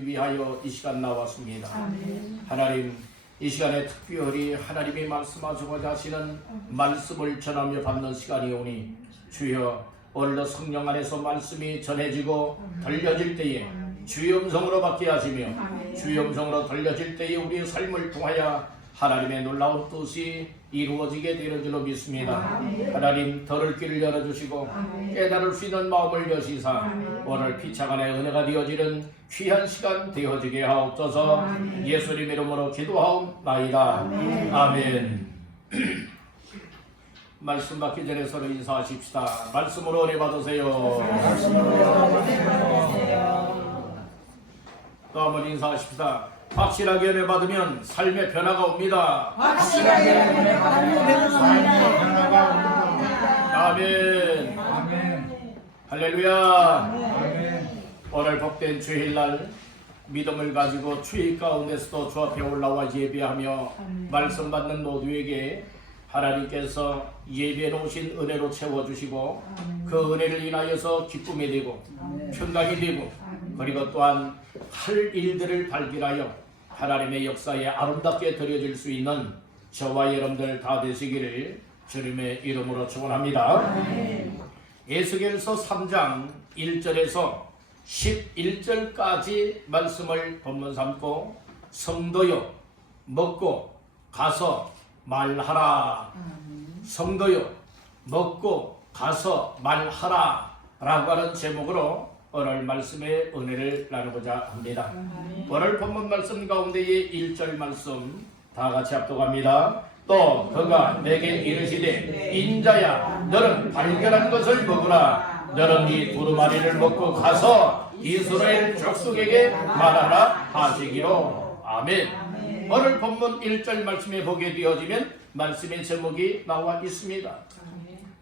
위하여 이 시간 나왔습니다. 아멘. 하나님, 이 시간에 특별히 하나님이 말씀하시고자 하시는 말씀을 전하며 받는 시간이오니 주여 오늘도 성령 안에서 말씀이 전해지고 들려질 때에 주의 음성으로 받게 하시며 주의 음성으로 들려질 때에 우리의 삶을 통하여 하나님의 놀라운 뜻이 이루어지게 되는 줄로 믿습니다. 하나님, 들을 길을 열어주시고 깨달을 수 있는 마음을 여시사 오늘 피차간의 은혜가 되어지는 귀한 시간 되어지게 하옵소서. 예수님 이름으로 기도하옵나이다. 아멘. 말씀 받기 전에 서로 인사하십시다. 말씀으로 은혜 받으세요. 또 한번 인사하십시다. 확실하게 은혜 받으면 삶의 변화가 옵니다. 확실하게 은혜 받으면 삶의 변화가 옵니다. 아멘. 아멘. 할렐루야. 아멘. 오늘 복된 주일날 믿음을 가지고 주의 가운데서도 주 앞에 올라와 예배하며 말씀 받는 모두에게 하나님께서 예배해 놓으신 은혜로 채워주시고 그 은혜를 인하여서 기쁨이 되고 평강이 되고 그리고 또한 할 일들을 발견하여 하나님의 역사에 아름답게 드려질 수 있는 저와 여러분들 다 되시기를 주님의 이름으로 축원합니다. 에스겔서 3장 1절에서 11절까지 말씀을 본문 삼고 성도여 먹고 가서 말하라. 성도여 먹고 가서 말하라 라고 하는 제목으로 오늘 말씀의 은혜를 나누고자 합니다. 오늘 본문 말씀 가운데의 1절 말씀 다 같이 합독합니다. 또 그가 내게 이르시되 인자야 너는 발견한 것을 먹으라. 너는 이 두루마리를 먹고 가서 이스라엘 족속에게 말하라 하시기로. 아멘. 오늘 본문 1절 말씀에 보게 되어지면 말씀의 제목이 나와 있습니다.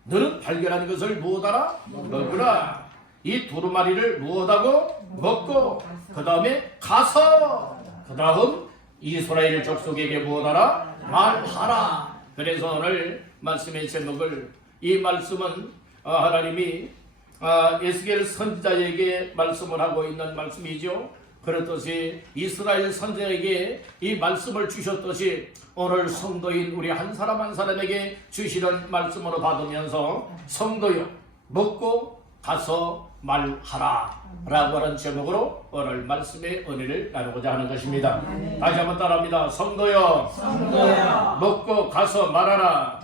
너는 발견한 것을 무엇하라? 먹으라. 이 두루마리를 무엇하고? 먹고 그 다음에 가서 그 다음 이스라엘 족속에게 무엇하라? 말하라. 그래서 오늘 말씀의 제목을, 이 말씀은 하나님이 에스겔 선지자에게 말씀을 하고 있는 말씀이죠. 그렇듯이 이스라엘 선지자에게 이 말씀을 주셨듯이 오늘 성도인 우리 한 사람 한 사람에게 주시는 말씀으로 받으면서 성도여 먹고 가서 말하라 라고 하는 제목으로 오늘 말씀의 은혜를 나누고자 하는 것입니다. 다시 한번 따라합니다. 성도여 먹고 가서 말하라.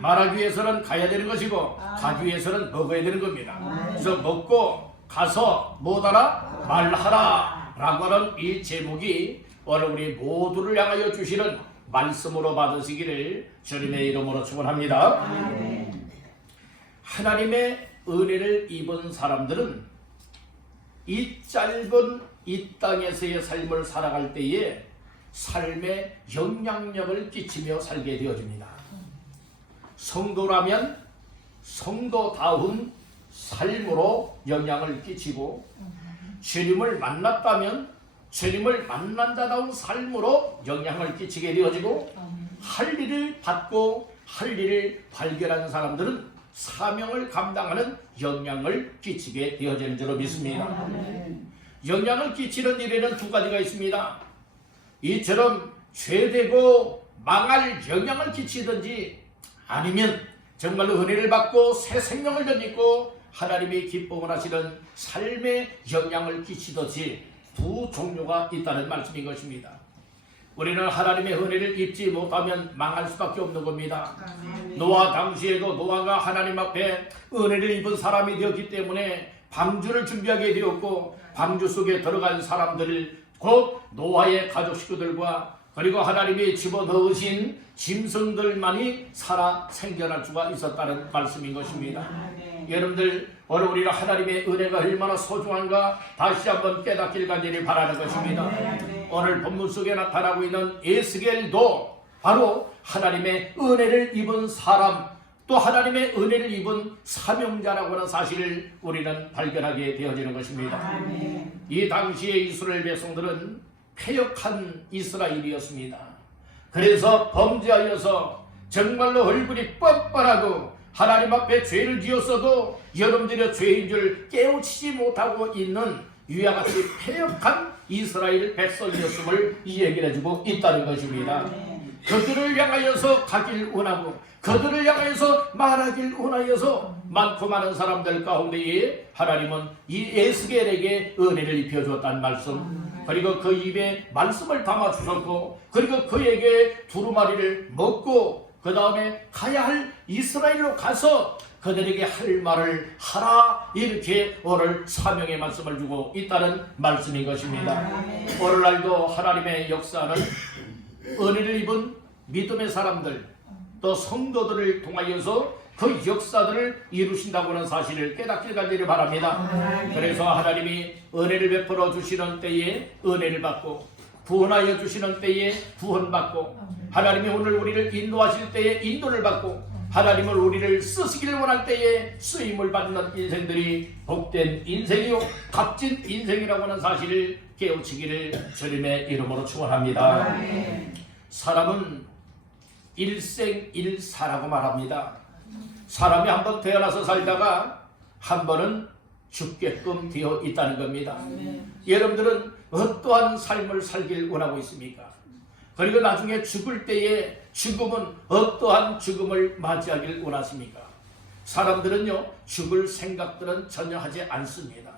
말하기 위해서는 가야 되는 것이고 가기 위해서는 먹어야 되는 겁니다. 그래서 먹고 가서 뭐하라? 말하라 라고 하는 이 제목이 오늘 우리 모두를 향하여 주시는 말씀으로 받으시기를 주님의 이름으로 축원합니다. 하나님의 은혜를 입은 사람들은 이 짧은 이 땅에서의 삶을 살아갈 때에 삶에 영향력을 끼치며 살게 되어집니다. 성도라면 성도다운 삶으로 영향을 끼치고, 주님을 만났다면 주님을 만난 자다운 삶으로 영향을 끼치게 되어지고, 할 일을 받고 할 일을 발견하는 사람들은 사명을 감당하는 영향을 끼치게 되어지는 줄로 믿습니다. 영향을 끼치는 일에는 두 가지가 있습니다. 이처럼 죄되고 망할 영향을 끼치든지 아니면 정말로 은혜를 받고 새 생명을 덧입고 하나님이 기쁨을 하시는 삶에 영향을 끼치듯이 두 종류가 있다는 말씀인 것입니다. 우리는 하나님의 은혜를 입지 못하면 망할 수밖에 없는 겁니다. 노아 당시에도 노아가 하나님 앞에 은혜를 입은 사람이 되었기 때문에 방주를 준비하게 되었고, 방주 속에 들어간 사람들을 곧 노아의 가족 식구들과 그리고 하나님이 집어넣으신 짐승들만이 살아 생존할 수가 있었다는 말씀인 것입니다. 여러분들, 오늘 우리가 하나님의 은혜가 얼마나 소중한가 다시 한번 깨닫길 간절히 바라는 것입니다. 오늘 본문 속에 나타나고 있는 에스겔도 바로 하나님의 은혜를 입은 사람, 또 하나님의 은혜를 입은 사명자라고 하는 사실을 우리는 발견하게 되어지는 것입니다. 이 당시의 이스라엘 백성들은 패역한 이스라엘이었습니다. 그래서 범죄하여서 정말로 얼굴이 뻔뻔하고 하나님 앞에 죄를 지었어도 여러분들의 죄인 줄 깨우치지 못하고 있는 위와 같이 패역한 이스라엘 백성이었음을 이 얘기를 해주고 있다는 것입니다. 그들을 향하여서 가길 원하고 그들을 향하여서 말하길 원하여서 많고 많은 사람들 가운데에 하나님은 이 에스겔에게 은혜를 입혀주었다는 말씀, 그리고 그 입에 말씀을 담아주셨고, 그리고 그에게 두루마리를 먹고 그 다음에 가야 할 이스라엘로 가서 그들에게 할 말을 하라, 이렇게 오늘 사명의 말씀을 주고 있다는 말씀인 것입니다. 오늘날도 하나님의 역사는 은혜를 입은 믿음의 사람들 또 성도들을 통하여서 그 역사들을 이루신다고 하는 사실을 깨닫길 간절히 바랍니다. 그래서 하나님이 은혜를 베풀어 주시는 때에 은혜를 받고 구원하여 주시는 때에 구원받고, 하나님이 오늘 우리를 인도하실 때에 인도를 받고, 하나님을 우리를 쓰시기를 원할 때에 쓰임을 받는 인생들이 복된 인생이요 값진 인생이라고 하는 사실을 깨우치기를 주님의 이름으로 축원합니다. 사람은 일생일사라고 말합니다. 사람이 한번 태어나서 살다가 한 번은 죽게끔 되어 있다는 겁니다. 여러분들은 어떠한 삶을 살길 원하고 있습니까? 그리고 나중에 죽을 때에 죽음은 어떠한 죽음을 맞이하길 원하십니까? 사람들은요, 죽을 생각들은 전혀 하지 않습니다.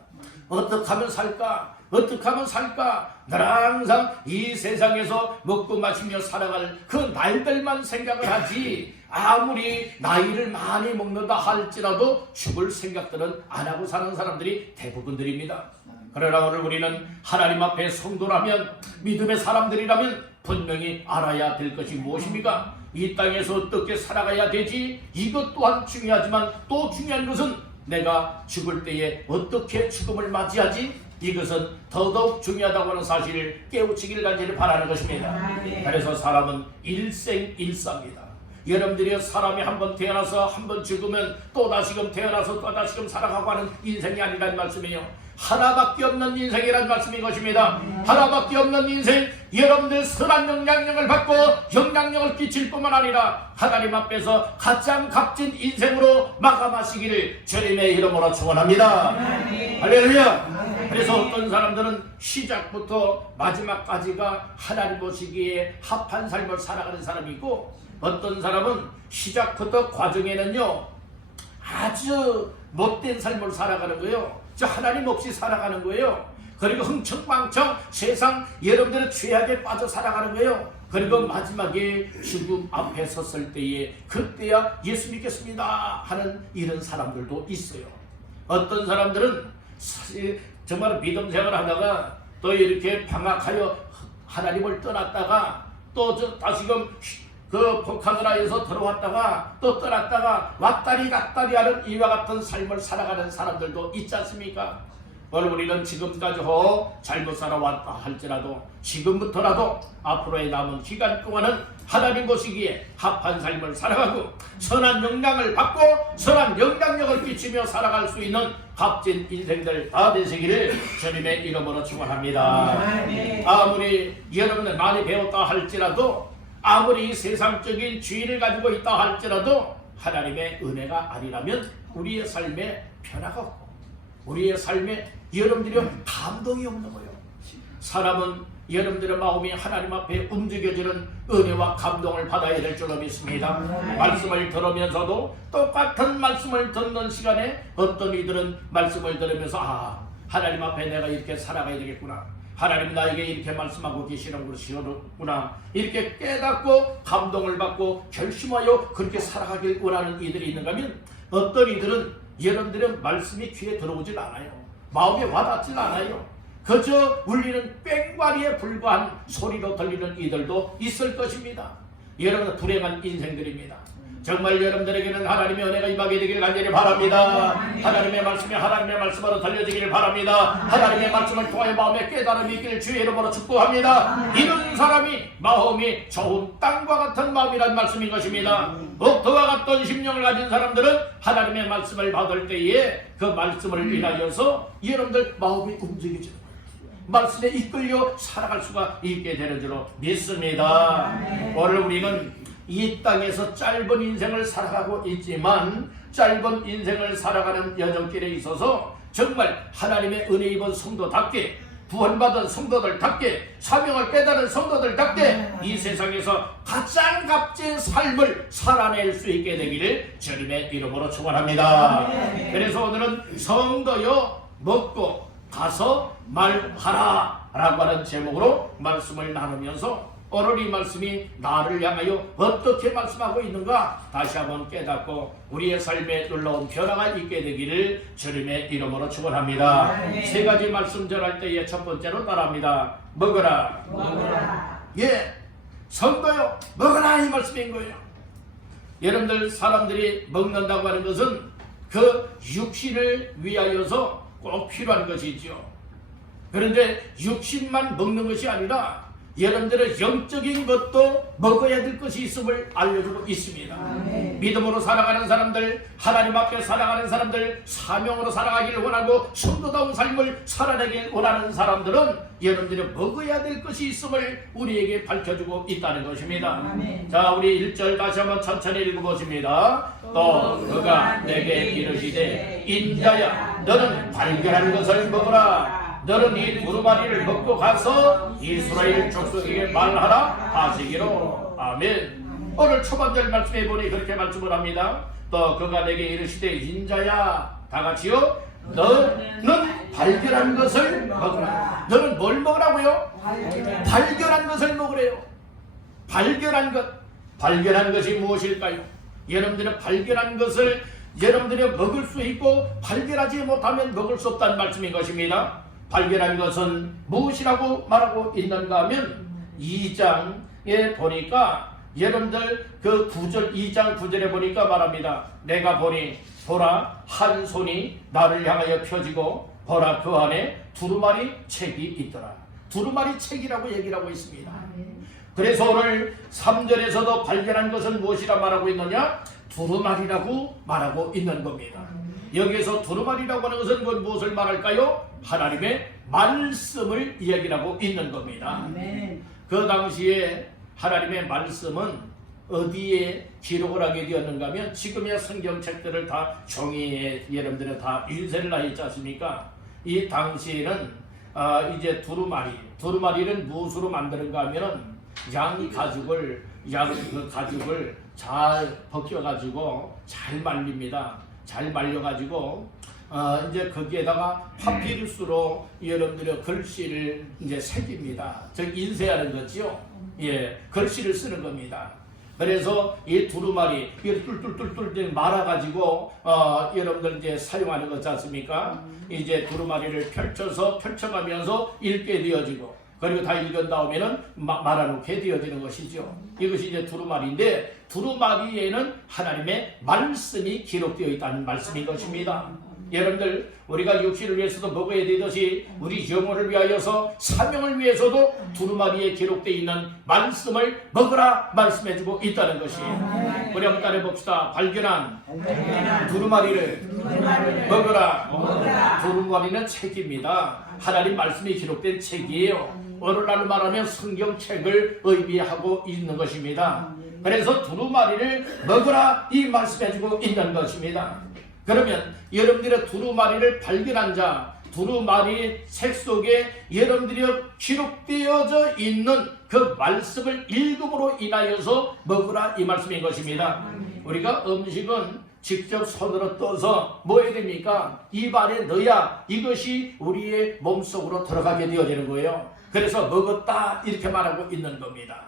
어떻게 하면 살까? 어떻게 하면 살까? 늘 항상 이 세상에서 먹고 마시며 살아갈 그 날들만 생각을 하지, 아무리 나이를 많이 먹는다 할지라도 죽을 생각들은 안 하고 사는 사람들이 대부분들입니다. 그러나 오늘 우리는 하나님 앞에 성도라면, 믿음의 사람들이라면 분명히 알아야 될 것이 무엇입니까? 이 땅에서 어떻게 살아가야 되지? 이것 또한 중요하지만 또 중요한 것은 내가 죽을 때에 어떻게 죽음을 맞이하지? 이것은 더더욱 중요하다고 하는 사실을 깨우치기를 간절히 바라는 것입니다. 그래서 사람은 일생일사입니다. 여러분들이 사람이 한번 태어나서 한번 죽으면 또 다시금 태어나서 또 다시금 살아가고 하는 인생이 아니라는 말씀이에요. 하나밖에 없는 인생이라는 말씀인 것입니다. 하나밖에 없는 인생, 여러분들 선한 영향력을 받고 영향력을 끼칠 뿐만 아니라 하나님 앞에서 가장 값진 인생으로 마감하시기를 주님의 이름으로 축원합니다. 할렐루야. 그래서 어떤 사람들은 시작부터 마지막까지가 하나님 보시기에 합한 삶을 살아가는 사람이 있고, 어떤 사람은 시작부터 과정에는요 아주 못된 삶을 살아가는 거예요. 저 하나님 없이 살아가는 거예요. 그리고 흥청망청 세상 여러분들의 죄악에 빠져 살아가는 거예요. 그리고 마지막에 죽음 앞에 섰을 때에 그때야 예수 믿겠습니다 하는 이런 사람들도 있어요. 어떤 사람들은 사실 정말 믿음 생활을 하다가 또 이렇게 방학하여 하나님을 떠났다가 또 다시금 그 복하드라에서 들어왔다가 또 떠났다가 왔다리 갔다리 하는 이와 같은 삶을 살아가는 사람들도 있지 않습니까? 오늘 우리는 지금까지 잘못 살아왔다 할지라도 지금부터라도 앞으로의 남은 기간 동안은 하나님 보시기에 합한 삶을 살아가고 선한 영향을 받고 선한 영향력을 끼치며 살아갈 수 있는 값진 인생들 다 되시기를 주님의 이름으로 축원합니다. 아무리 여러분들 많이 배웠다 할지라도, 아무리 세상적인 지위를 가지고 있다 할지라도 하나님의 은혜가 아니라면 우리의 삶에 변화가 없고 우리의 삶에 여러분들이 감동이 없는 거예요. 사람은 여러분들의 마음이 하나님 앞에 움직여지는 은혜와 감동을 받아야 될 줄로 믿습니다. 말씀을 들으면서도 똑같은 말씀을 듣는 시간에 어떤 이들은 말씀을 들으면서 하나님 앞에 내가 이렇게 살아가야 되겠구나, 하나님 나에게 이렇게 말씀하고 계시는 것이구나, 이렇게 깨닫고 감동을 받고 결심하여 그렇게 살아가길 원하는 이들이 있는가 하면, 어떤 이들은 여러분들의 말씀이 귀에 들어오질 않아요. 마음에 와닿질 않아요. 그저 울리는 뺑과리에 불과한 소리로 들리는 이들도 있을 것입니다. 여러분, 불행한 인생들입니다. 정말 여러분들에게는 하나님의 은혜가 임하게 되기를 간절히 바랍니다. 하나님의 말씀이 하나님의 말씀으로 들려지기를 바랍니다. 하나님의 말씀을 통하여 마음에 깨달음이 있기를 주의 이름으로 축복합니다. 이런 사람이 마음이 좋은 땅과 같은 마음이란 말씀인 것입니다. 옥토와 같던 심령을 가진 사람들은 하나님의 말씀을 받을 때에 그 말씀을 인하여서 여러분들 마음이 움직이죠. 말씀에 이끌려 살아갈 수가 있게 되는 줄로 믿습니다. 오늘 우리는 이 땅에서 짧은 인생을 살아가고 있지만 짧은 인생을 살아가는 여정길에 있어서 정말 하나님의 은혜 입은 성도답게, 구원받은 성도들답게, 사명을 깨달은 성도들답게 이 세상에서 가장 값진 삶을 살아낼 수 있게 되기를 주님의 이름으로 축원합니다. 그래서 오늘은 성도여 먹고 가서 말하라 라고 하는 제목으로 말씀을 나누면서 오늘 이 말씀이 나를 향하여 어떻게 말씀하고 있는가 다시 한번 깨닫고 우리의 삶에 놀라운 변화가 있게 되기를 주님의 이름으로 축원합니다. 세 가지 말씀 전할 때에 첫 번째로 따라합니다. 먹어라. 먹어라. 예, 성도요 먹어라 이 말씀인 거예요. 여러분들 사람들이 먹는다고 하는 것은 그 육신을 위하여서 꼭 필요한 것이죠. 그런데 육신만 먹는 것이 아니라 여러분들의 영적인 것도 먹어야 될 것이 있음을 알려주고 있습니다. 믿음으로 살아가는 사람들, 하나님 앞에 살아가는 사람들, 사명으로 살아가길 원하고 성도다운 삶을 살아내길 원하는 사람들은 여러분들이 먹어야 될 것이 있음을 우리에게 밝혀주고 있다는 것입니다. 자, 우리 1절 다시 한번 천천히 읽어보십니다. 또 그가 내게 이르시되 인자야 너는 발견한 것을 먹어라. 너는 이 두루마리를 먹고 가서 이스라엘 족속에게 말하라 하시기로. 아멘. 오늘 첫 번째 말씀해 보니 그렇게 말씀을 합니다. 또 그가 내게 이르시되 인자야, 다 같이요. 너는 발견한 것을 먹으라. 너는 뭘 먹으라고요? 발견한 것을 먹으래요. 발견한 것. 발견한 것이 무엇일까요? 여러분들은 발견한 것을 여러분들이 먹을 수 있고 발견하지 못하면 먹을 수 없다는 말씀인 것입니다. 발견한 것은 무엇이라고 말하고 있는가 하면 2장에 보니까 여러분들 그 9절 2장 9절에 보니까 말합니다. 내가 보니 보라 한 손이 나를 향하여 펴지고 보라 그 안에 두루마리 책이 있더라. 두루마리 책이라고 얘기를 하고 있습니다. 그래서 오늘 3절에서도 발견한 것은 무엇이라 말하고 있느냐? 두루마리라고 말하고 있는 겁니다. 여기에서 두루마리라고 하는 것은 그건 무엇을 말할까요? 하나님의 말씀을 이야기하고 있는 겁니다. 아멘. 그 당시에 하나님의 말씀은 어디에 기록을 하게 되었는가 하면 지금의 성경책들을 다 종이에 여러분들은 다 인쇄를 하였지 않습니까? 이 당시에는 이제 두루마리는 무엇으로 만드는가 하면은 양 가죽을 잘 벗겨가지고 잘 말립니다. 잘 말려가지고 이제 거기에다가 파피루스로 여러분들의 글씨를 이제 새깁니다. 즉 인쇄하는 거죠. 예, 글씨를 쓰는 겁니다. 그래서 이 두루마리 이렇게 뚫뚫뚫뚫 말아가지고 여러분들 이제 사용하는 거지 않습니까? 이제 두루마리를 펼쳐가면서 읽게 되어지고 그리고 다 읽은 다음에는 말아놓게 되어지는 것이죠. 이것이 이제 두루마리인데 두루마리에는 하나님의 말씀이 기록되어 있다는 말씀인 것입니다. 여러분들 우리가 육신을 위해서도 먹어야 되듯이 우리 영혼을 위하여서 사명을 위해서도 두루마리에 기록되어 있는 말씀을 먹으라 말씀해주고 있다는 것이에요. 우리 한번 따라해봅시다. 발견한 두루마리를 먹으라. 두루마리는 책입니다. 하나님 말씀이 기록된 책이에요. 오늘날 말하면 성경책을 의미하고 있는 것입니다. 그래서 두루마리를 먹으라 이 말씀해주고 있는 것입니다. 그러면 여러분들의 두루마리를 발견한 자, 두루마리 책 속에 여러분들이 기록되어져 있는 그 말씀을 읽음으로 인하여서 먹으라 이 말씀인 것입니다. 우리가 음식은 직접 손으로 떠서 뭐 해야 됩니까? 입 안에 넣어야 이것이 우리의 몸속으로 들어가게 되어지는 거예요. 그래서 먹었다 이렇게 말하고 있는 겁니다.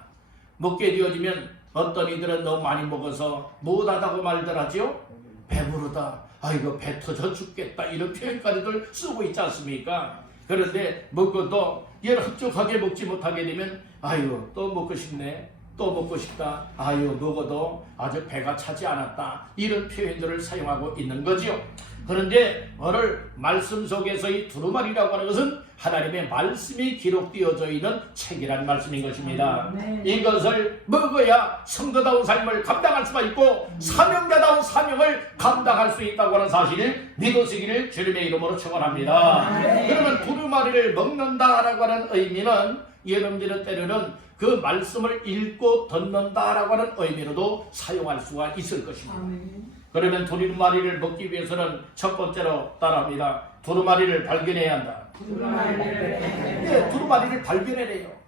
먹게 되어지면 어떤 이들은 너무 많이 먹어서 못하다고 말들 하죠. 배부르다. 아이고 배 터져 죽겠다. 이런 표현까지들 쓰고 있지 않습니까? 그런데 먹어도 얘를 흡족하게 먹지 못하게 되면 아유 또 먹고 싶네. 또 먹고 싶다. 아유 먹어도 아주 배가 차지 않았다. 이런 표현들을 사용하고 있는 거죠. 그런데 오늘 말씀 속에서 이 두루마리라고 하는 것은 하나님의 말씀이 기록되어져 있는 책이라는 말씀인 것입니다. 이것을 먹어야 성도다운 삶을 감당할 수가 있고 사명자다운 사명을 감당할 수 있다고 하는 사실을 믿으시기를 주님의 이름으로 축원합니다. 그러면 두루마리를 먹는다라고 하는 의미는 여러분들은 때로는 그 말씀을 읽고 듣는다라고 하는 의미로도 사용할 수가 있을 것입니다. 그러면 두루마리를 먹기 위해서는 첫 번째로 따라합니다. 두루마리를 발견해야 한다. 예, 두루마리를 발견해내요.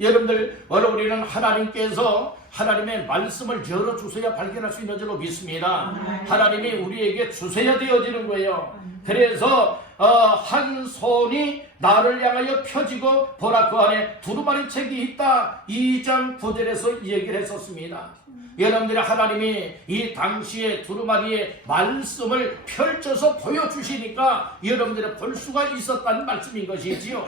여러분들, 우리는 하나님께서 하나님의 말씀을 열어주셔야 발견할 수 있는 줄로 믿습니다. 하나님이 우리에게 주셔야 되어지는 거예요. 그래서 한 손이 나를 향하여 펴지고 보라 그 안에 두루마리 책이 있다. 2장 9절에서 얘기를 했었습니다. 여러분들이 하나님이 이 당시에 두루마리의 말씀을 펼쳐서 보여주시니까 여러분들이 볼 수가 있었다는 말씀인 것이지요.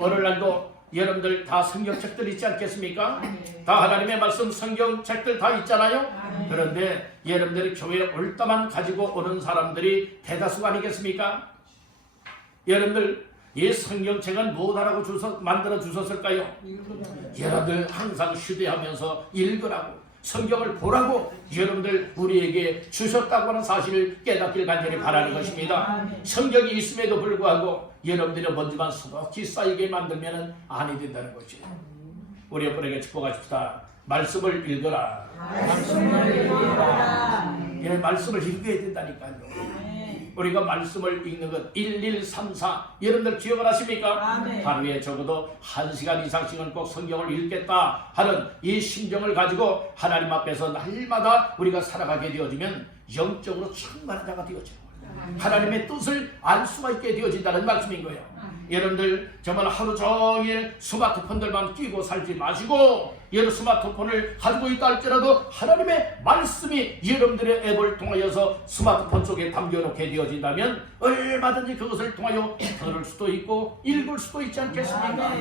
오늘날도 여러분들 다 성경책들 있지 않겠습니까? 다 하나님의 말씀 성경책들 다 있잖아요. 그런데 여러분들이 교회에 올 때만 가지고 오는 사람들이 대다수가 아니겠습니까? 여러분들 이 성경책은 무엇하라고 만들어 주셨을까요? 여러분들 항상 휴대하면서 읽으라고, 성경을 보라고 여러분들 우리에게 주셨다고 하는 사실을 깨닫길 간절히 바라는 것입니다. 성경이 있음에도 불구하고 여러분들이 먼지만 수놓기 쌓이게 만들면 아니 된다는 것이에요. 우리 옆분에게 축복하십시다. 말씀을 읽어라. 예, 말씀을 읽어야 된다니까요. 우리가 말씀을 읽는 것 1134 여러분들 기억을 하십니까? 하루에 적어도 1시간 이상씩은 꼭 성경을 읽겠다 하는 이 심정을 가지고 하나님 앞에서 날마다 우리가 살아가게 되어지면 영적으로 충만한 자가 되어져요. 하나님의 뜻을 알 수가 있게 되어진다는 말씀인 거예요. 여러분들 정말 하루 종일 스마트폰들만 끼고 살지 마시고, 여러 스마트폰을 가지고 있다 할지라도 하나님의 말씀이 여러분들의 앱을 통하여서 스마트폰 속에 담겨놓게 되어진다면 얼마든지 그것을 통하여 들을 수도 있고 읽을 수도 있지 않겠습니까?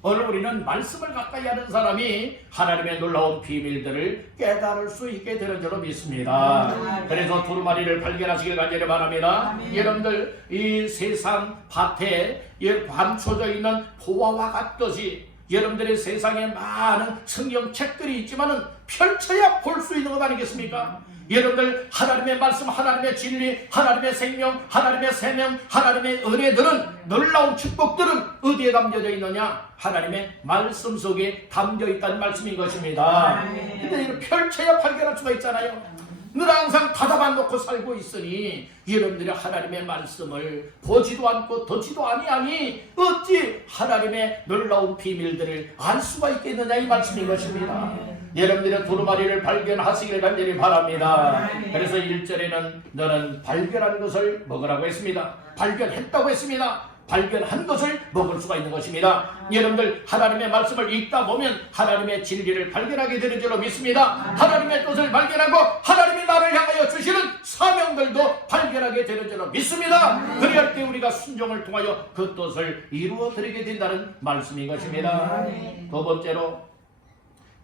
오늘 우리는 말씀을 가까이 하는 사람이 하나님의 놀라운 비밀들을 깨달을 수 있게 되는 줄로 믿습니다. 그래서 두루마리를 발견하시길 간절히 바랍니다. 여러분들 이 세상 밭에 감춰져 있는 보화와 같듯이 여러분들의 세상에 많은 성경책들이 있지만은 펼쳐야 볼 수 있는 것 아니겠습니까? 여러분들 하나님의 말씀, 하나님의 진리, 하나님의 생명, 하나님의 세명, 하나님의 은혜들은, 놀라운 축복들은 어디에 담겨져 있느냐? 하나님의 말씀 속에 담겨 있다는 말씀인 것입니다. 근데 이걸 펼쳐야 발견할 수가 있잖아요. 늘 항상 닫아만 놓고 살고 있으니 여러분들이 하나님의 말씀을 보지도 않고 듣지도 아니하니 어찌 하나님의 놀라운 비밀들을 알 수가 있겠느냐, 이 말씀인 것입니다. 여러분들의 두루마리를 발견하시길 간절히 바랍니다. 그래서 1절에는 너는 발견한 것을 먹으라고 했습니다. 발견했다고 했습니다. 발견한 것을 먹을 수가 있는 것입니다. 여러분들 하나님의 말씀을 읽다 보면 하나님의 진리를 발견하게 되는 줄로 믿습니다. 하나님의 뜻을 발견하고 하나님이 나를 향하여 주시는 사명들도 발견하게 되는 줄로 믿습니다. 그럴 때 우리가 순종을 통하여 그 뜻을 이루어 드리게 된다는 말씀인 것입니다. 두 번째로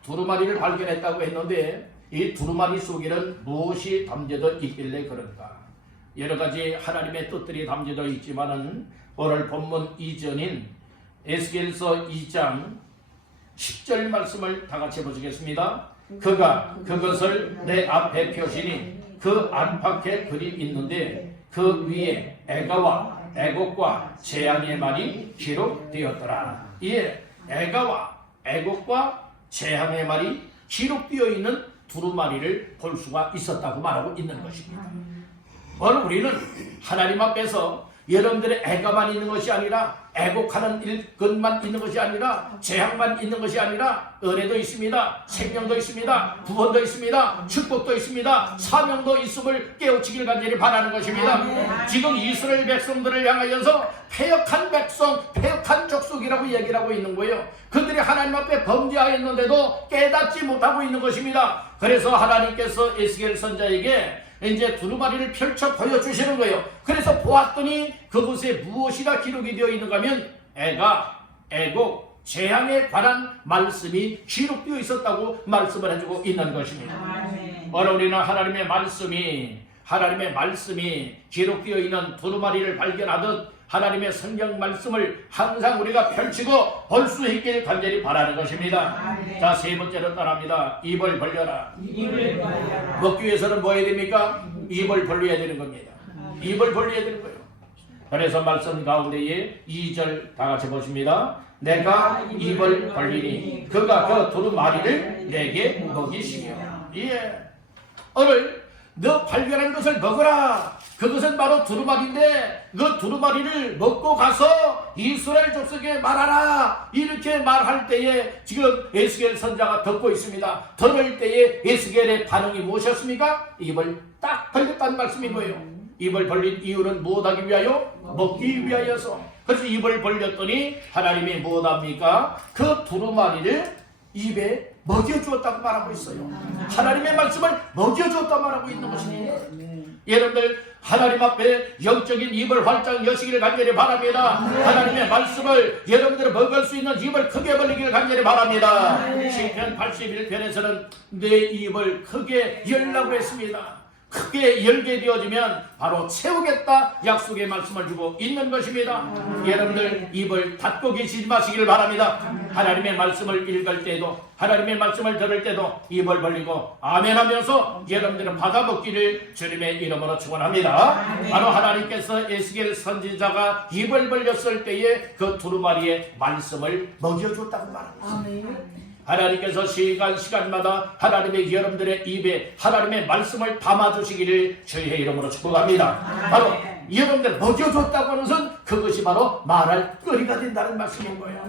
두루마리를 발견했다고 했는데 이 두루마리 속에는 무엇이 담겨져 있길래 그런가? 여러 가지 하나님의 뜻들이 담겨져 있지만은 오늘 본문 이전인 에스겔서 2장 10절 말씀을 다 같이 보시겠습니다. 그가 그것을 내 앞에 펴시니 그 안팎에 글이 있는데 그 위에 애가와 애곡과 재앙의 말이 기록되었더라. 이에 애가와 애곡과 재앙의 말이 기록되어 있는 두루마리를 볼 수가 있었다고 말하고 있는 것입니다. 오늘 우리는 하나님 앞에서 여러분들의 애가만 있는 것이 아니라, 애곡하는 것만 있는 것이 아니라, 재앙만 있는 것이 아니라 은혜도 있습니다. 생명도 있습니다. 구원도 있습니다. 축복도 있습니다. 사명도 있음을 깨우치길 간절히 바라는 것입니다. 지금 이스라엘 백성들을 향하여서 패역한 백성, 패역한 족속이라고 얘기를 하고 있는 거예요. 그들이 하나님 앞에 범죄하였는데도 깨닫지 못하고 있는 것입니다. 그래서 하나님께서 에스겔 선자에게 이제 두루마리를 펼쳐 보여주시는 거예요. 그래서 보았더니 그곳에 무엇이라 기록이 되어 있는가 하면 애가, 애곡, 재앙에 관한 말씀이 기록되어 있었다고 말씀을 해주고 있는 것입니다. 오늘 우리는 하나님의 말씀이 기록되어 있는 두루마리를 발견하듯 하나님의 성경 말씀을 항상 우리가 펼치고 볼 수 있길 간절히 바라는 것입니다. 자, 세 번째로 따라합니다. 입을 벌려라. 먹기 위해서는 뭐 해야 됩니까? 입을 벌려야 되는 겁니다. 입을 벌려야 되는 거예요. 그래서 말씀 가운데에 2절 다 같이 보십니다. 내가 입을 벌리니 그가 그 두루마리를 내게 먹이시며. 예. 오늘 너 발견한 것을 먹어라. 그것은 바로 두루마리인데 그 두루마리를 먹고 가서 이스라엘 족속에 말하라 이렇게 말할 때에 지금 에스겔 선자가 듣고 있습니다. 들을 때에 에스겔의 반응이 무엇이었습니까? 입을 딱 벌렸다는 말씀이 뭐예요? 입을 벌린 이유는 무엇하기 위하여? 먹기 위하여서. 그래서 입을 벌렸더니 하나님이 무엇합니까? 그 두루마리를 입에 먹여주었다고 말하고 있어요. 하나님의 말씀을 먹여주었다고 말하고 있는 것입니다. 여러분들 하나님 앞에 영적인 입을 활짝 여시기를 간절히 바랍니다. 하나님의 말씀을 여러분들이 먹을 수 있는 입을 크게 벌리기를 간절히 바랍니다. 시편 81편에서는 내 입을 크게 열라고 했습니다. 크게 열게 되어지면 바로 채우겠다 약속의 말씀을 주고 있는 것입니다. 여러분들 입을 닫고 계시지 마시길 바랍니다. 하나님의 말씀을 읽을 때도 하나님의 말씀을 들을 때도 입을 벌리고 아멘 하면서 여러분들은 받아먹기를 주님의 이름으로 축원합니다. 바로 하나님께서 에스겔 선지자가 입을 벌렸을 때에 그 두루마리의 말씀을 먹여줬다고 말합니다. 하나님께서 시간마다 하나님의 여러분들의 입에 하나님의 말씀을 담아주시기를 주의 이름으로 축복합니다. 바로 여러분들 먹여줬다고 하는 것은 그것이 바로 말할 거리가 된다는 말씀인 거예요.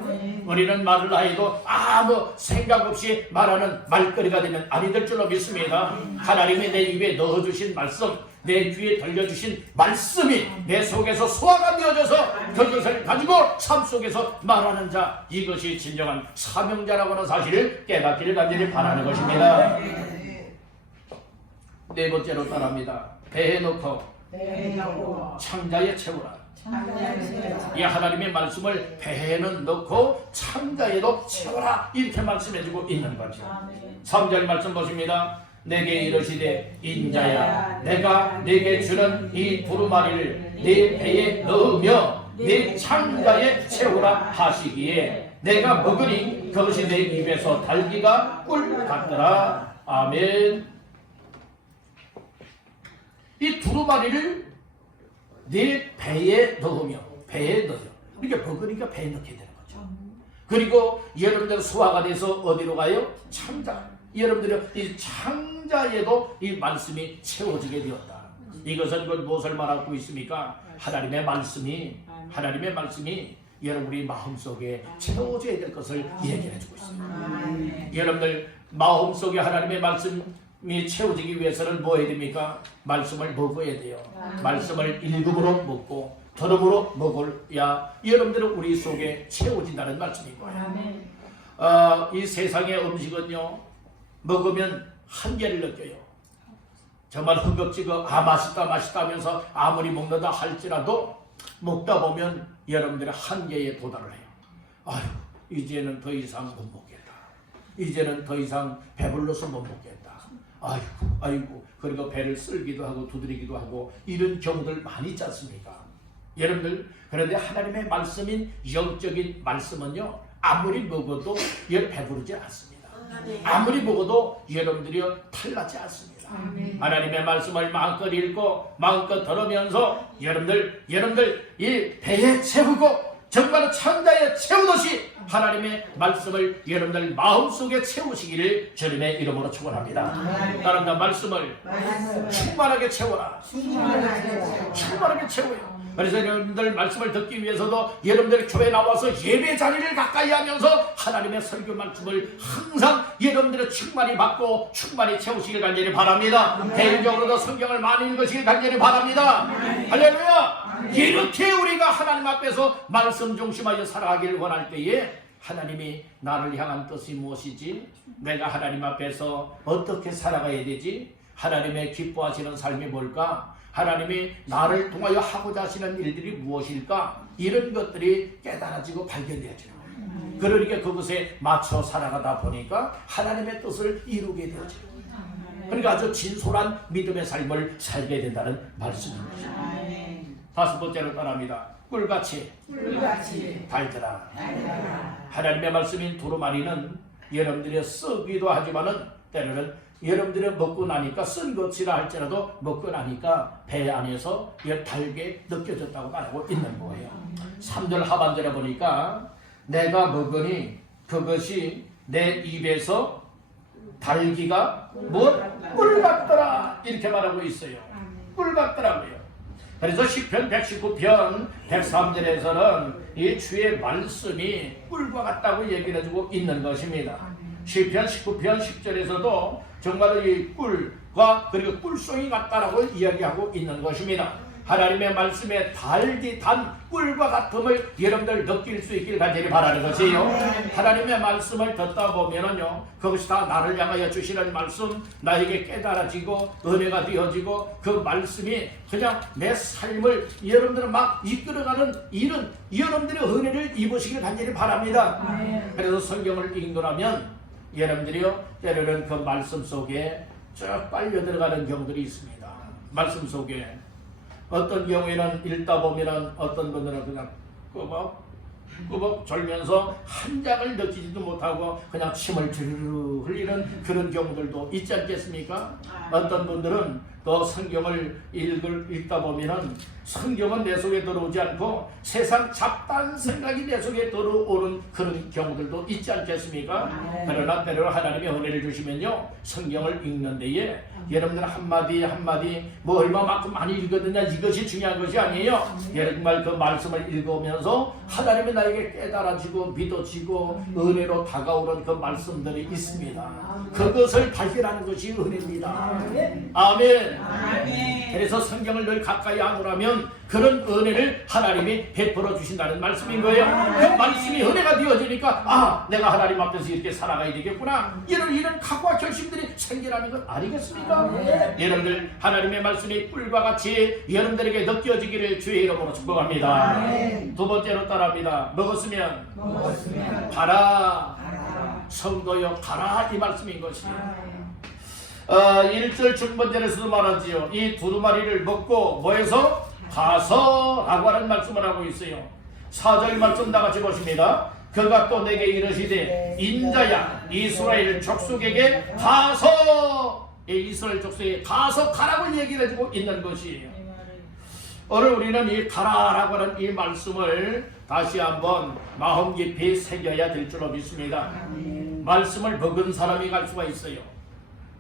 우리는 말을 해도 아무 생각 없이 말하는 말거리가 되면 아니 될 줄로 믿습니다. 하나님이 내 입에 넣어주신 말씀, 내 귀에 들려주신 말씀이 내 속에서 소화가 되어져서 그것을 가지고 삶 속에서 말하는 자, 이것이 진정한 사명자라고 하는 사실을 깨닫기를 간절히 바라는 것입니다. 네 번째로 따라합니다. 배에 넣고 창자에 채우라. 이 하나님의 말씀을 배에는 넣고 창자에도 채워라 이렇게 말씀해주고 있는 거죠. 3절 말씀 보십니다. 내게 이르시되 인자야 내가 네게 주는 이 두루마리를 네 배에 넣으며 네 창자에 채우라 하시기에 내가 먹으니 그것이 내 입에서 달기가 꿀 같더라. 아멘. 이 두루마리를 네 배에 넣으며 배에 넣어요. 그러니까 먹으니까 배에 넣게 되는 거죠. 그리고 여러분들 소화가 돼서 어디로 가요? 창자. 여러분들이 이 창자에도 이 말씀이 채워지게 되었다. 이것은 무엇을 말하고 있습니까? 하나님의 말씀이 여러분의 마음속에 채워져야 될 것을 얘기해 주고 있습니다. 여러분들 마음속에 하나님의 말씀이 채워지기 위해서는 뭐 해야 됩니까? 말씀을 먹어야 돼요. 말씀을 읽음으로 먹고 들음으로 먹어야 여러분들은 우리 속에 채워진다는 말씀인 거예요. 이 세상의 음식은요 먹으면 한계를 느껴요. 정말 허겁지겁 맛있다 하면서 아무리 먹는다 할지라도 먹다 보면 여러분들의 한계에 도달을 해요. 아유 이제는 더 이상 못 먹겠다. 이제는 더 이상 배불러서 못 먹겠다. 아이고 그리고 배를 쓸기도 하고 두드리기도 하고 이런 경우들 많이 있지 않습니까? 여러분들 그런데 하나님의 말씀인 영적인 말씀은요 아무리 먹어도 배부르지 않습니다. 아무리 먹어도 여러분들이 탈나지 않습니다. 하나님의 말씀을 마음껏 읽고 마음껏 들으면서 여러분들 이 배에 채우고 정말 창자에 채우듯이 하나님의 말씀을 여러분들 마음속에 채우시기를 주님의 이름으로 축원합니다. 따른다 말씀을 충만하게 채워라. 충만하게 채워요. 그래서 여러분들 말씀을 듣기 위해서도 여러분들이 교회 나와서 예배 자리를 가까이 하면서 하나님의 설교 말씀을 항상 여러분들의 충만히 받고 충만히 채우시길 간절히 바랍니다. 개인적으로도 성경을 많이 읽으시길 간절히 바랍니다. 할렐루야. 이렇게 우리가 하나님 앞에서 말씀 중심하여 살아가기를 원할 때에 하나님이 나를 향한 뜻이 무엇이지? 내가 하나님 앞에서 어떻게 살아가야 되지? 하나님의 기뻐하시는 삶이 뭘까? 하나님이 나를 통하여 하고자 하시는 일들이 무엇일까? 이런 것들이 깨달아지고 발견되어지는 거예요. 그러니까 그것에 맞춰 살아가다 보니까 하나님의 뜻을 이루게 되어지는 거예요. 그러니까 아주 진솔한 믿음의 삶을 살게 된다는 말씀입니다. 다섯 번째로 따라합니다. 꿀같이 달더라. 하나님의 말씀인 두루마리는 여러분들이 쓰기도 하지만은 때로는 여러분들이 먹고 나니까 쓴 것이라 할지라도 먹고 나니까 배 안에서 달게 느껴졌다고 말하고 있는 거예요. 3절 하반절에 보니까 내가 먹으니 그것이 내 입에서 달기가 뭐? 꿀 같더라 이렇게 말하고 있어요. 꿀 같더라고요. 그래서 시편 119편 103절에서는 이 주의 말씀이 꿀과 같다고 얘기를 해주고 있는 것입니다. 시편 19편 10절에서도 정말 이 꿀과 그리고 꿀송이 같다라고 이야기하고 있는 것입니다. 하나님의 말씀에 달디 단 꿀과 같음을 여러분들 느낄 수 있길 간절히 바라는 것이에요. 하나님의 말씀을 듣다 보면은요, 그것이 다 나를 향하여 주시는 말씀, 나에게 깨달아지고 은혜가 되어지고 그 말씀이 그냥 내 삶을 여러분들은 막 이끌어가는 이런 여러분들의 은혜를 입으시길 간절히 바랍니다. 그래서 성경을 읽노라면 여러분들이요, 때로는 그 말씀 속에 쭉 빨려 들어가는 경우들이 있습니다. 말씀 속에 어떤 경우에는 읽다 보면은 어떤 분들은 그냥 꾸벅 졸면서 한 장을 느끼지도 못하고 그냥 침을 주르르 흘리는 그런 경우들도 있지 않겠습니까? 어떤 분들은 또 성경을 읽다 보면은 성경은 내 속에 들어오지 않고 세상 잡다한 생각이 내 속에 들어오는 그런 경우들도 있지 않겠습니까? 그러나 때로 하나님의 은혜를 주시면요, 성경을 읽는 데에 여러분들 한마디 한마디 뭐 얼마만큼 많이 읽었느냐 이것이 중요한 것이 아니에요. 정말 그 말씀을 읽으면서 하나님이 나에게 깨달아지고 믿어지고 은혜로 다가오는 그 말씀들이 있습니다. 그것을 발견하는 것이 은혜입니다. 아멘. 그래서 성경을 늘 가까이 하노라면 그런 은혜를 하나님이 베풀어 주신다는 말씀인 거예요. 그 말씀이 은혜가 되어지니까 아, 내가 하나님 앞에서 이렇게 살아가야 되겠구나, 이런 각오와 결심들이 생기라는 것 아니겠습니까? 여러분들 하나님의 말씀이 꿀과 같이 여러분들에게 느껴지기를 주의 이름으로 축복합니다. 두 번째로 따라합니다. 먹었으면 가라. 성도여 가라, 이 말씀인 것이에요. 1절 중반절에서도 말하지요. 이 두루마리를 먹고 뭐해서 가서 라고 하는 말씀을 하고 있어요. 4절 말씀 다같이 보십니다. 그가 또 내게 이르시되 인자야 이스라엘 족속에게 가서, 이스라엘 족속에 가서 가라고 얘기를 해주고 있는 것이에요. 오늘 우리는 이 가라라고 하는 이 말씀을 다시 한번 마음 깊이 새겨야 될 줄로 믿습니다. 말씀을 먹은 사람이 갈 수가 있어요.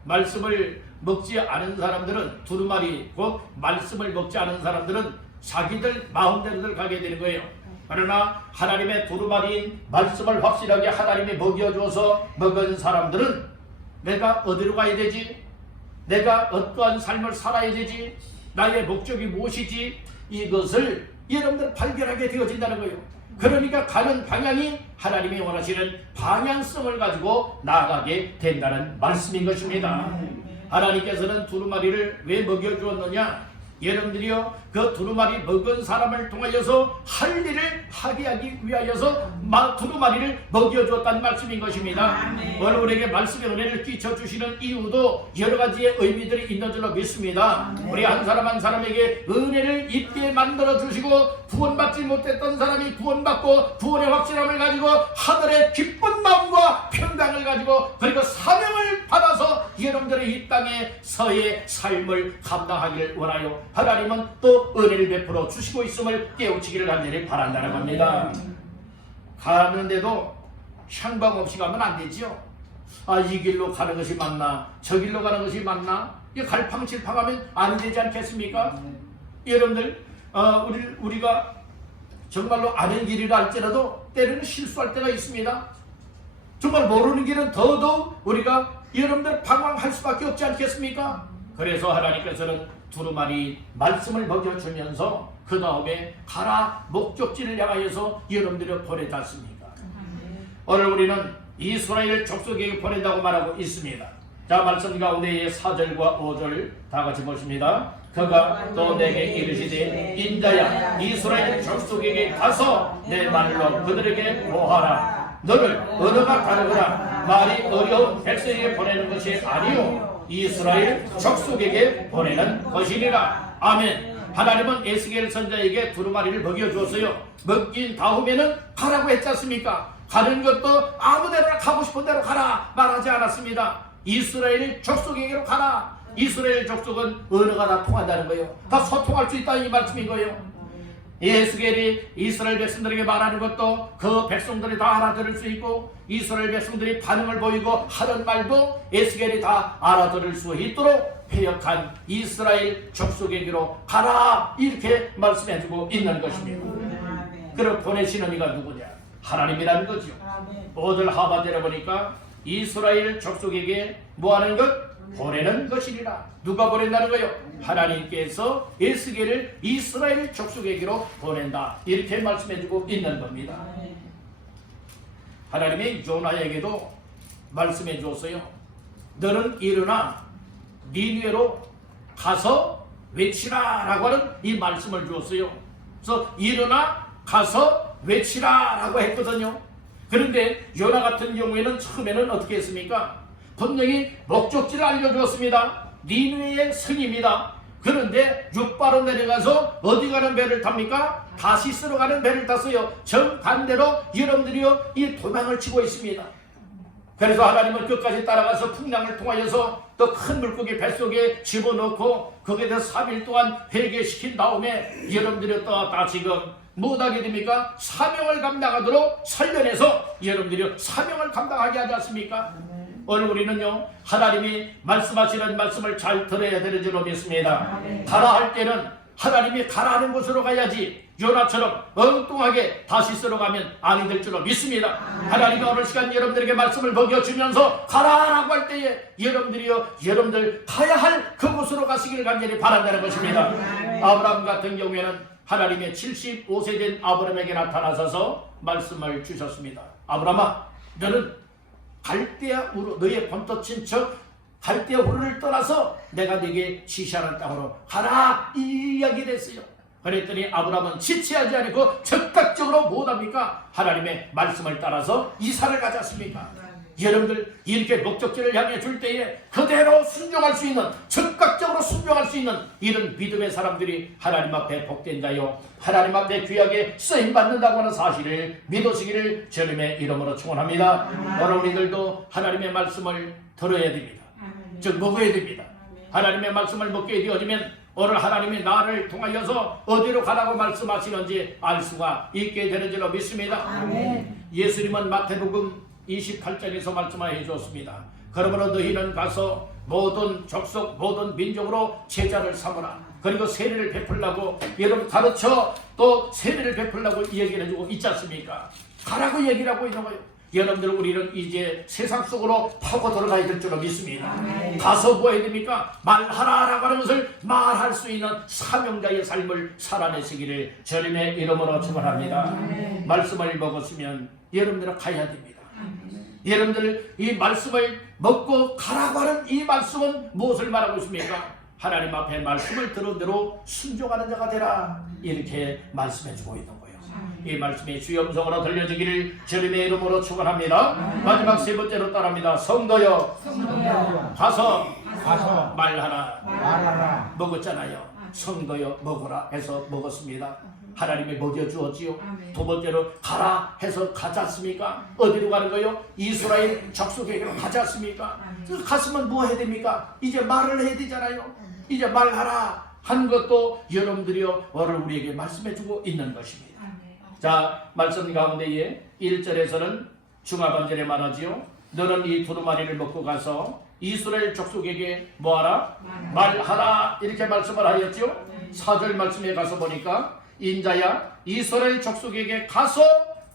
말씀을 먹지 않은 사람들은 두루마리, 곧 말씀을 먹지 않은 사람들은 자기들 마음대로들 가게 되는 거예요. 그러나 하나님의 두루마리인 말씀을 확실하게 하나님이 먹여줘서 먹은 사람들은 내가 어디로 가야 되지? 내가 어떠한 삶을 살아야 되지? 나의 목적이 무엇이지? 이것을 여러분들 발견하게 되어진다는 거예요. 그러니까 가는 방향이 하나님이 원하시는 방향성을 가지고 나아가게 된다는 말씀인 것입니다. 하나님께서는 두루마리를 왜 먹여주었느냐? 여러분들이요, 그 두루마리 먹은 사람을 통하여서 할 일을 하게 하기 위하여서 두루마리를 먹여주었다는 말씀인 것입니다. 오늘 우리에게 말씀의 은혜를 끼쳐주시는 이유도 여러 가지의 의미들이 있는 줄로 믿습니다. 우리 한 사람 한 사람에게 은혜를 입게 만들어주시고 구원받지 못했던 사람이 구원받고 구원의 확실함을 가지고 하늘의 기쁜 마음과 평강을 가지고 그리고 사명을 받아서 여러분들의 이 땅에서의 삶을 감당하기를 원하여 하나님은 또 은혜를 베풀어 주시고 있음을 깨우치기를 간절히 바란다는 겁니다. 가는데도 향방 없이 가면 안 되죠. 아, 이 길로 가는 것이 맞나, 저 길로 가는 것이 맞나, 이 갈팡질팡하면 안 되지 않겠습니까? 여러분들, 우리가 정말로 아는 길이라 할지라도 때로는 실수할 때가 있습니다. 정말 모르는 길은 더더욱 우리가 여러분들 방황할 수밖에 없지 않겠습니까? 그래서 하나님께서는 두루마리 말씀을 먹여주면서 그 다음에 가라 목적지를 향하여서 여러분들을 보내das습니다. 오늘 우리는 이스라엘 족속에게 보낸다고 말하고 있습니다. 자, 말씀 가운데에 4절과 5절 다 같이 보십니다. 그가 또 내게 이르시되 인자야 이스라엘 족속에게 가서 내 말로 그들에게 고하라. 너를 언어가 다르거나 말이 어려운 백성에게 보내는 것이 아니요 이스라엘 족속에게 보내는 것이니라. 아멘. 하나님은 에스겔 선자에게 두루마리를 먹여주었어요. 먹긴 다음에는 가라고 했지 않습니까? 가는 것도 아무데나 가고 싶은 대로 가라 말하지 않았습니다. 이스라엘 족속에게로 가라. 이스라엘 족속은 언어가 다 통한다는 거예요. 다 소통할 수 있다는 이 말씀인 거예요. 에스겔이 이스라엘 백성들에게 말하는 것도 그 백성들이 다 알아들을 수 있고 이스라엘 백성들이 반응을 보이고 하는 말도 에스겔이 다 알아들을 수 있도록 패역한 이스라엘 족속에게로 가라 이렇게 말씀해주고 있는 것입니다. 그럼 보내시는 이가 누구냐? 하나님이라는 거죠. 오늘 하반절에 보니까 이스라엘 족속에게 뭐하는 것? 보내는 것이니라. 누가 보낸다는 거요? 하나님께서 에스겔을 이스라엘 족속에게로 보낸다 이렇게 말씀해주고 있는 겁니다. 하나님이 요나에게도 말씀해 주었어요. 너는 일어나 니느웨로 가서 외치라 라고 하는 이 말씀을 주었어요. 그래서 일어나 가서 외치라 라고 했거든요. 그런데 요나 같은 경우에는 처음에는 어떻게 했습니까? 분명히 목적지를 알려주었습니다. 니느웨의 성입니다. 그런데 육바로 내려가서 어디 가는 배를 탑니까? 다시스로 가는 배를 탔어요. 정반대로 여러분들이요 이 도망을 치고 있습니다. 그래서 하나님은 끝까지 따라가서 풍랑을 통하여서 또 큰 물고기 뱃속에 집어넣고 거기에 대해서 3일 동안 회개시킨 다음에 여러분들이 또 다 지금 못하게 됩니까? 사명을 감당하도록 살려내서 여러분들이 사명을 감당하게 하지 않습니까? 오늘 우리는요 하나님이 말씀하시는 말씀을 잘 들어야 되는 줄로 믿습니다. 가라 할 때는 하나님이 가라는 곳으로 가야지 요나처럼 엉뚱하게 다시스로 가면 아니 될 줄로 믿습니다. 하나님이 오늘 시간 여러분들에게 말씀을 먹여주면서 가라라고 할 때에 여러분들 가야 할 그곳으로 가시기를 간절히 바란다는 것입니다. 아브라함 같은 경우에는 하나님의 75세 된 아브라함에게 나타나셔서 말씀을 주셨습니다. 아브라함아 너는 갈대아 우르 너의 본토 친척 갈대아 우르를 떠나서 내가 네게 지시하는 땅으로 가라 이 이야기를 했어요. 그랬더니 아브라함은 지체하지 않고 적극적으로 무엇합니까? 하나님의 말씀을 따라서 이사를 가지 않습니까? 여러분들 이렇게 목적지를 향해 줄 때에 그대로 순종할 수 있는 적극적으로 순종할 수 있는 이런 믿음의 사람들이 하나님 앞에 복된 자요 하나님 앞에 귀하게 쓰임받는다고 하는 사실을 믿으시기를 주님의 이름으로 축원합니다. 오늘 우리들도 하나님의 말씀을 들어야 됩니다. 즉 먹어야 됩니다. 하나님의 말씀을 먹게 되어지면 오늘 하나님이 나를 통하여서 어디로 가라고 말씀하시는지 알 수가 있게 되는 줄로 믿습니다. 예수님은 마태복음 28장에서 말씀해 주었습니다. 그러므로 너희는 가서 모든 족속 모든 민족으로 제자를 삼으라. 그리고 세례를 베풀라고 여러분 가르쳐 또 세례를 베풀라고 얘기를 해주고 있지 않습니까? 가라고 얘기를 하고 있는 거예요. 여러분들 우리는 이제 세상 속으로 파고 들어가야 될 줄로 믿습니다. 가서 뭐 해야 됩니까? 말하라라고 하는 것을 말할 수 있는 사명자의 삶을 살아내시기를 주님의 이름으로 축원합니다. 말씀을 먹었으면 여러분들은 가야 됩니다. 여러분들 이 말씀을 먹고 가라고 하는 이 말씀은 무엇을 말하고 있습니까? 하나님 앞에 말씀을 들은 대로 순종하는 자가 되라 이렇게 말씀해주고 있는 거예요. 이 말씀이 주의 음성으로 들려지기를 주님의 이름으로 축원합니다. 마지막 세 번째로 따라합니다. 성도여 가서 말하라. 먹었잖아요. 성도여 먹으라 해서 먹었습니다. 하나님이 먹여주었지요. 두 번째로 가라 해서 가지 않습니까? 어디로 가는 거요? 이스라엘 족속에게로 가지 않습니까? 갔으면 뭐 해야 됩니까? 이제 말을 해야 되잖아요. 이제 말하라 한 것도 여러분들이요 오늘 우리에게 말씀해주고 있는 것입니다. 자, 말씀 가운데에 1절에서는 중하반절에 말하지요. 너는 이 두루마리를 먹고 가서 이스라엘 족속에게 뭐하라? 말하라 이렇게 말씀을 하였죠. 4절 말씀에 가서 보니까 인자야 이스라엘 족속에게 가서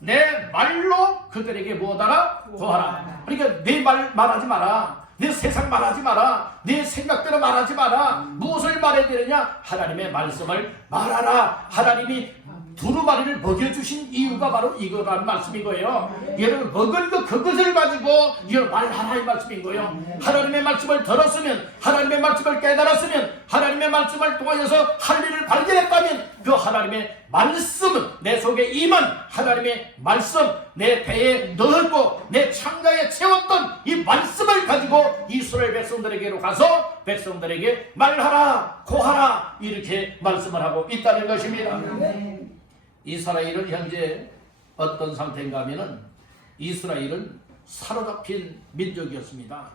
내 말로 그들에게 뭐하라? 고하라. 그러니까 내 말 말하지 마라. 내 세상 말하지 마라. 내 생각대로 말하지 마라. 무엇을 말해야 되느냐? 하나님의 말씀을 말하라. 하나님이 두루마리를 먹여주신 이유가 바로 이거라는 말씀인 거예요. 여러분 먹은 것 그것을 가지고 말하라 이 말씀인 거예요. 하나님의 말씀을 들었으면 하나님의 말씀을 깨달았으면 하나님의 말씀을 통하여서 할 일을 발견했다면 그 하나님의 말씀은 내 속에 임한 하나님의 말씀 내 배에 넣었고 내 창자에 채웠던 이 말씀을 가지고 이스라엘 백성들에게로 가서 백성들에게 말하라 고하라 이렇게 말씀을 하고 있다는 것입니다. 이스라엘은 현재 어떤 상태인가 하면은 이스라엘은 사로잡힌 민족이었습니다.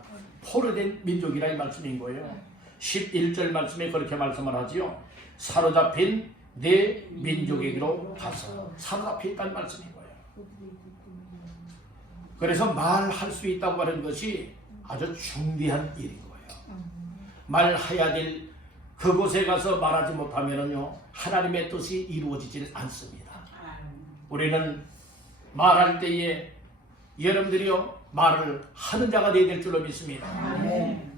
포로된 민족이라 이 말씀인 거예요. 11절 말씀에 그렇게 말씀을 하지요. 사로잡힌 내 민족에게로 가서 사로잡혀 있다는 말씀인 거예요. 그래서 말할 수 있다고 하는 것이 아주 중대한 일인 거예요. 말해야 될 그곳에 가서 말하지 못하면요 하나님의 뜻이 이루어지질 않습니다. 우리는 말할 때에 여러분들이요 말을 하는 자가 되어야 될 줄로 믿습니다.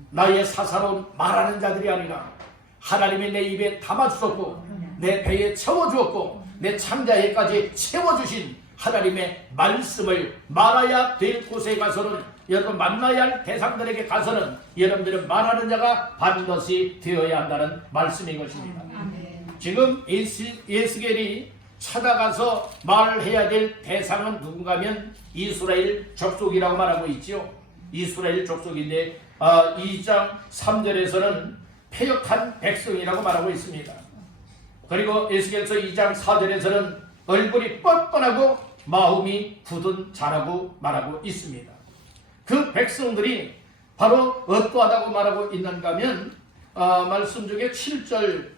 나의 사사로운 말하는 자들이 아니라 하나님이 내 입에 담아주셨고 내 배에 채워주었고 내 창자에까지 채워주신 하나님의 말씀을 말해야 될 곳에 가서는 여러분 만나야 할 대상들에게 가서는 여러분들은 말하는 자가 반드시 되어야 한다는 말씀인 것입니다. 지금 예스겔이 찾아가서 말해야 될 대상은 누군가면 이스라엘 족속이라고 말하고 있죠. 이스라엘 족속인데 2장 3절에서는 패역한 백성이라고 말하고 있습니다. 그리고 에스겔서 2장 4절에서는 얼굴이 뻔뻔하고 마음이 굳은 자라고 말하고 있습니다. 그 백성들이 바로 어떠하다고 말하고 있는가 하면 말씀 중에 7절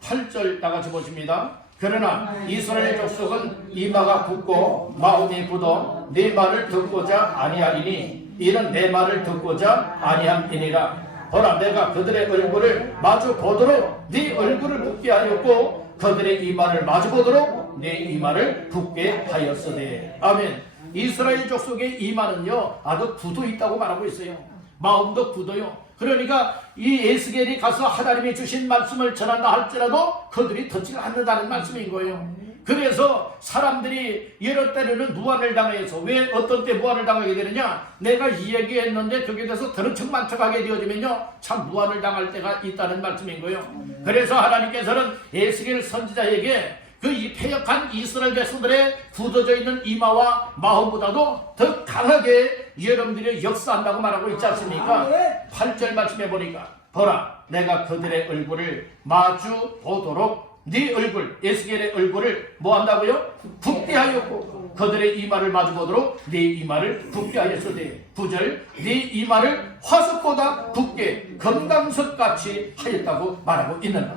8절 나같이 보십니다. 그러나 이스라엘 족속은 이마가 굳고 마음이 굳어 네 말을 듣고자 아니하리니 이는 내 말을 듣고자 아니함이니라. 보라 내가 그들의 얼굴을 마주 보도록 네 얼굴을 붓게 하였고 그들의 이마를 마주 보도록 네 이마를 붓게 하였으되. 아멘. 이스라엘 족속의 이마는요 아주 굳어 있다고 말하고 있어요. 마음도 굳어요. 그러니까 이 에스겔이 가서 하나님이 주신 말씀을 전한다 할지라도 그들이 듣지 않는다는 말씀인 거예요. 그래서 사람들이 여러 때로는 무한을 당해서 왜 어떤 때 무한을 당하게 되느냐, 내가 이 얘기했는데 거기에 대해서 들은 척만 척하게 되어지면요 참 무한을 당할 때가 있다는 말씀인 거예요. 그래서 하나님께서는 에스겔 선지자에게 그 이 패역한 이스라엘 백성들의 굳어져 있는 이마와 마음보다도 더 강하게 여러분들이 역사한다고 말하고 있지 않습니까? 8절 말씀해 보니까 보라 내가 그들의 얼굴을 마주 보도록 네 얼굴 에스겔의 얼굴을 뭐 한다고요? 붓게 하였고 그들의 이마를 마주 보도록 네 이마를 붓게 하였으되 9절 네 이마를 화석보다 붓게 금강석같이 하였다고 말하고 있는다.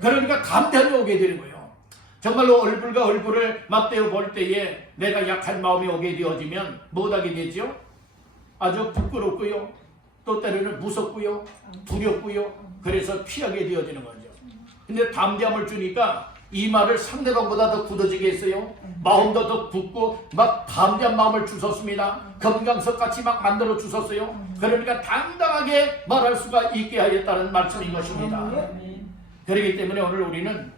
그러니까 감탄이 오게 되는 거예요. 정말로 얼굴과 얼굴을 맞대어 볼 때에 내가 약한 마음이 오게 되어지면 못하게 되죠. 아주 부끄럽고요. 또 때로는 무섭고요. 두렵고요. 그래서 피하게 되어지는 거죠. 근데 담대함을 주니까 이마를 상대방보다 더 굳어지게 했어요. 마음도 더 굳고 막 담대한 마음을 주셨습니다. 금강석같이 막 만들어 주셨어요. 그러니까 당당하게 말할 수가 있게 하였다는 말씀인 것입니다. 그렇기 때문에 오늘 우리는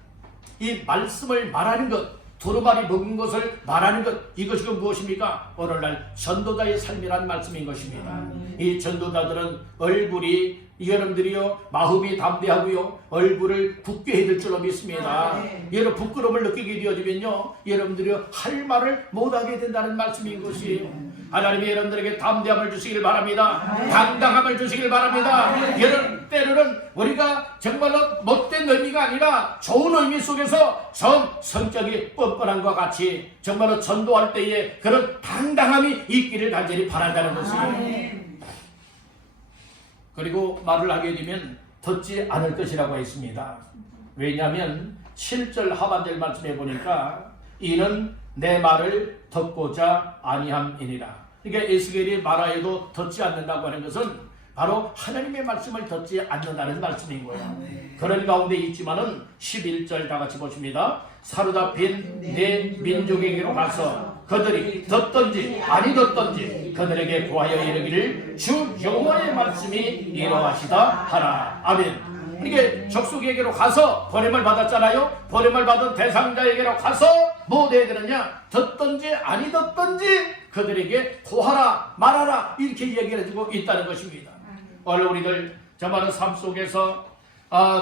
이 말씀을 말하는 것, 두루마리 먹은 것을 말하는 것, 이것이 무엇입니까? 오늘날 전도자의 삶이라는 말씀인 것입니다. 이 전도자들은 얼굴이 여러분들이요 마음이 담대하고요 얼굴을 굳게 해야 될 줄로 믿습니다. 여러분 부끄러움을 느끼게 되어지면요 여러분들이요 할 말을 못하게 된다는 말씀인 것이에요. 하나님이 여러분들에게 담대함을 주시길 바랍니다. 당당함을 주시길 바랍니다. 여러분 때로는 우리가 정말로 못된 의미가 아니라 좋은 의미 속에서 성격이 뻔뻔함과 같이 정말로 전도할 때에 그런 당당함이 있기를 간절히 바란다는 것이에요. 그리고 말을 하게 되면 듣지 않을 것이라고 했습니다. 왜냐하면 7절 하반절 말씀해 보니까 이는 내 말을 듣고자 아니함이니라. 그러니까 에스겔이 말하여도 듣지 않는다고 하는 것은 바로 하나님의 말씀을 듣지 않는다는 말씀인 거예요. 그런 가운데 있지만은 11절 다 같이 보십니다. 사로잡힌 내 민족에게로 가서 그들이 듣든지 아니 듣든지 그들에게 고하여 이르기를 주 여호와의 말씀이 이러하시다 하라. 아멘. 이게 족속에게로 가서 보냄을 받았잖아요. 보냄을 받은 대상자에게로 가서 뭐 해야 되느냐, 듣든지 아니 듣든지 그들에게 고하라 말하라 이렇게 얘기를 해주고 있다는 것입니다. 오늘 우리들 정말 삶 속에서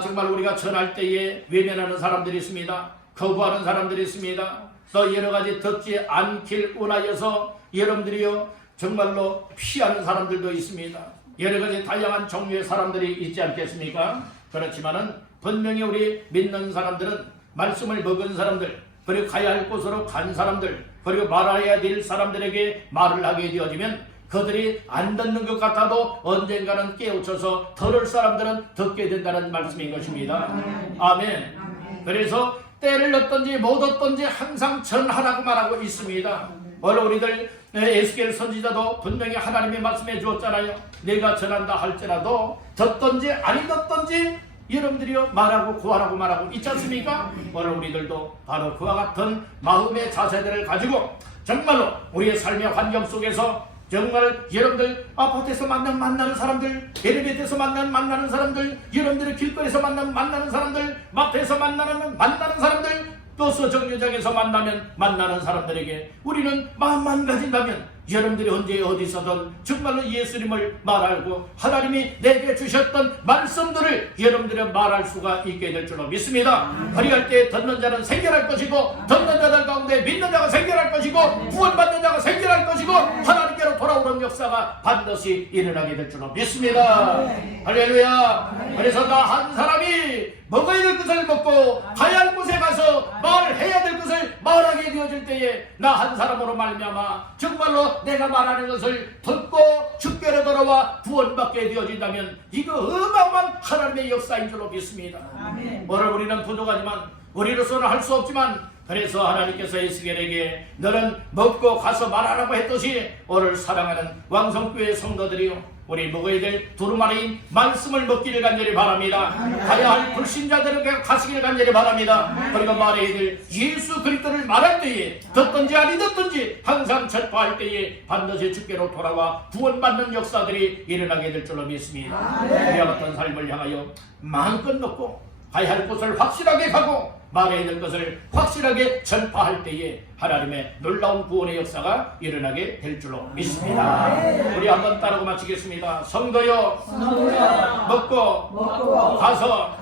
정말 우리가 전할 때에 외면하는 사람들이 있습니다. 거부하는 사람들이 있습니다. 또 여러 가지 듣지 않길 원하여서 여러분들이요 정말로 피하는 사람들도 있습니다. 여러 가지 다양한 종류의 사람들이 있지 않겠습니까? 그렇지만은 분명히 우리 믿는 사람들은 말씀을 먹은 사람들, 그리고 가야 할 곳으로 간 사람들, 그리고 말해야 될 사람들에게 말을 하게 되어지면 그들이 안 듣는 것 같아도 언젠가는 깨우쳐서 들을 사람들은 듣게 된다는 말씀인 것입니다. 아멘. 그래서 때를 얻든지 못 얻든지 항상 전하라고 말하고 있습니다. 오늘 우리들 에스겔 선지자도 분명히 하나님의 말씀해 주었잖아요. 내가 전한다 할지라도 듣든지 아니 듣든지 여러분들이요 말하고 구하라고 말하고 있지 않습니까? 오늘 우리들도 바로 그와 같은 마음의 자세들을 가지고 정말로 우리의 삶의 환경 속에서 정말 여러분들 아파트에서 만나는 사람들, 엘리베이터에서 만나는 사람들, 여러분들의 길거리에서 만나는 사람들, 마트에서 만나는 사람들, 버스 정류장에서 만나는 사람들에게 우리는 마음만 가진다면 여러분들이 언제 어디서든 정말로 예수님을 말하고 하나님이 내게 주셨던 말씀들을 여러분들이 말할 수가 있게 될 줄로 믿습니다. 그리할 때 듣는 자는 생겨날 것이고 듣는 자들 가운데 믿는 자가 생겨날 것이고 구원받는 자가 생겨날 것이고 하나님께로 돌아오는 역사가 반드시 일어나게 될 줄로 믿습니다. 할렐루야. 그래서 나 한 사람이 먹어야 될 것을 먹고 가야 할 곳에 가서 말해야 될 것을 말하게 되어질 때에 나 한 사람으로 말미암아 정말로 내가 말하는 것을 듣고 주께로 돌아와 구원받게 되어진다면 이거 어마어마한 하나님의 역사인 줄로 믿습니다. 오늘 우리는 부족하지만 우리로서는 할 수 없지만 그래서 하나님께서 에스겔에게 너는 먹고 가서 말하라고 했듯이 오늘 사랑하는 왕성교회 성도들이요 우리 먹어야 될 두루마리인 말씀을 먹기를 간절히 바랍니다. 가야 할 불신자들에게 가시기를 간절히 바랍니다. 그리고 말해야 될 예수 그리스도를 말할 때에 듣든지 아니 듣든지 항상 전파할 때에 반드시 주께로 돌아와 구원받는 역사들이 일어나게 될 줄로 믿습니다. 우리와 같은 삶을 향하여 마음껏 먹고 가야 할 곳을 확실하게 가고 말해야 될 것을 확실하게 전파할 때에 하나님의 놀라운 구원의 역사가 일어나게 될 줄로 믿습니다. 우리 한번 따르고 마치겠습니다. 성도여 먹고 가서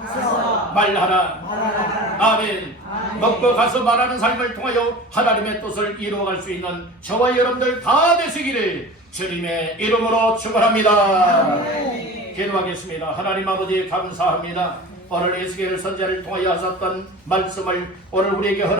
말하라. 아멘. 먹고 가서 말하는 삶을 통하여 하나님의 뜻을 이루어갈 수 있는 저와 여러분들 다 되시기를 주님의 이름으로 축원합니다. 기도하겠습니다. 하나님 아버지 감사합니다. 오늘 에스겔 선지자를 통하여 하셨던 말씀을 오늘 우리에게